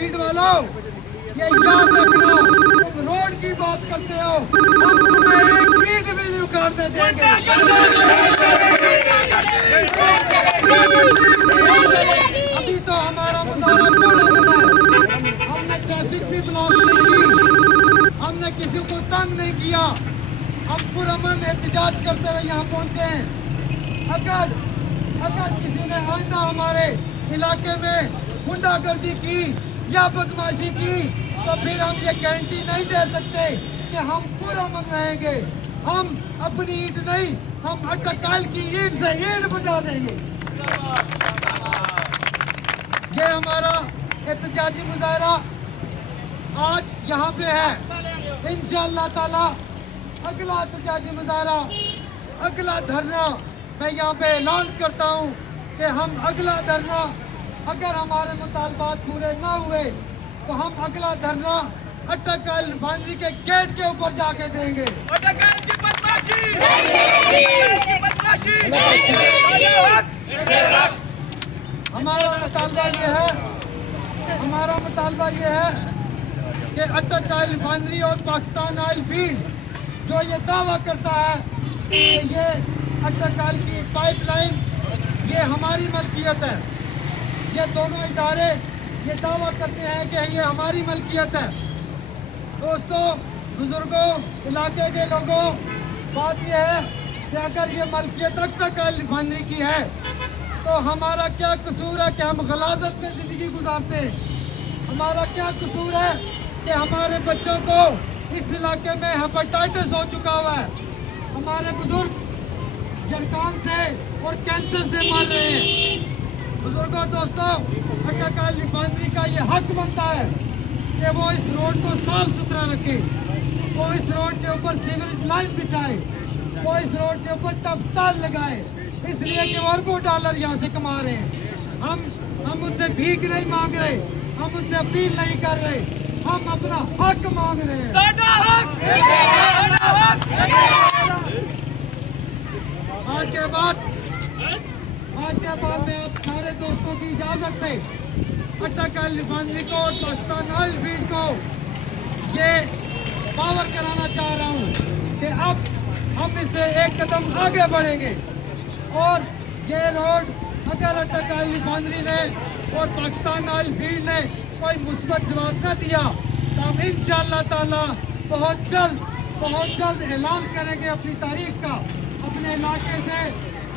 Field वालों, ये याद रखना, तुम रोड की बात करते हो, हम तुम्हें एक ईंट भी नहीं उखाड़ने देंगे। अभी तो हमारा मुजाहरा पूरा बना है, हमने ट्रैफिक भी ब्लॉक नहीं की, हमने किसी को तंग नहीं किया, हम पुरअमन एहतजाज करते हुए यहाँ पहुँचे हैं। अगर किसी ने आइंदा हमारे इलाके में गुंडागर्दी की या बदमाशी की तो फिर हम ये गारंटी नहीं दे सकते कि हम पुरअमन रहेंगे। हम अपनी ईंट नहीं, हम अटकाल की ईंट से ईंट बजा देंगे। ये हमारा एहतजाजी मुजाहरा आज यहाँ पे है। इंशाअल्लाह ताला अगला एहतजाजी मुजाहरा, अगला धरना मैं यहाँ पे ऐलान करता हूँ कि हम अगला धरना, अगर हमारे मुतालबात पूरे ना हुए तो हम अगला धरना अटकाल रिफाइनरी के गेट के ऊपर जाके देंगे। हमारा मुतालबा ये है कि अटकाल रिफाइनरी और पाकिस्तान ऑयल फील्ड जो ये दावा करता है कि ये अटकाल की पाइपलाइन ये हमारी मलकियत है, ये दोनों इदारे ये दावा करते हैं कि ये हमारी मलकियत है। दोस्तों, बुजुर्गों, इलाके के लोगों, बात यह है कि अगर ये मलकियत अटकाल रिफाइनरी की है तो हमारा क्या कसूर है कि हम गलाजत में ज़िंदगी गुजारते हैं? हमारा क्या कसूर है कि हमारे बच्चों को इस इलाके में हेपेटाइटिस हो चुका हुआ है, हमारे बुजुर्ग जरकान से और कैंसर से मर रहे हैं। बुजुर्गों, दोस्तों, अटकाल रिफाइनरी का ये हक बनता है कि वो इस रोड को साफ सुथरा रखे, वो इस रोड के ऊपर सीवरेज लाइन बिछाए, वो इस रोड के ऊपर टफ्ताल लगाए, इसलिए कि वो अरबों डॉलर यहाँ से कमा रहे हैं। हम उनसे भीख नहीं मांग रहे, हम उनसे अपील नहीं कर रहे, हम अपना हक मांग रहे हैं। आज के बाद मैं आप सारे दोस्तों की इजाजत से अटकाल रिफाइनरी को और पाकिस्तान ऑयल फील्ड को ये पावर कराना चाह रहा हूँ कि अब हम इससे एक कदम आगे बढ़ेंगे और ये रोड अगर अटकाल रिफाइनरी ने और पाकिस्तान ऑयल फील्ड ने कोई मुस्बत जवाब न दिया तो हम इंशाअल्लाह ताला बहुत जल्द ऐलान करेंगे अपनी तारीख का, अपने इलाके से,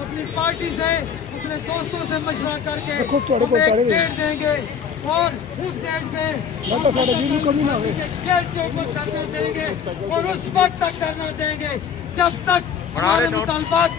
अपनी पार्टी से, अपने दोस्तों से मशवरा करके हम एक डेट देंगे और उस डेट पे गेट के ऊपर धरना देंगे और उस वक्त तक धरना देंगे जब तक हमारे मुतालबात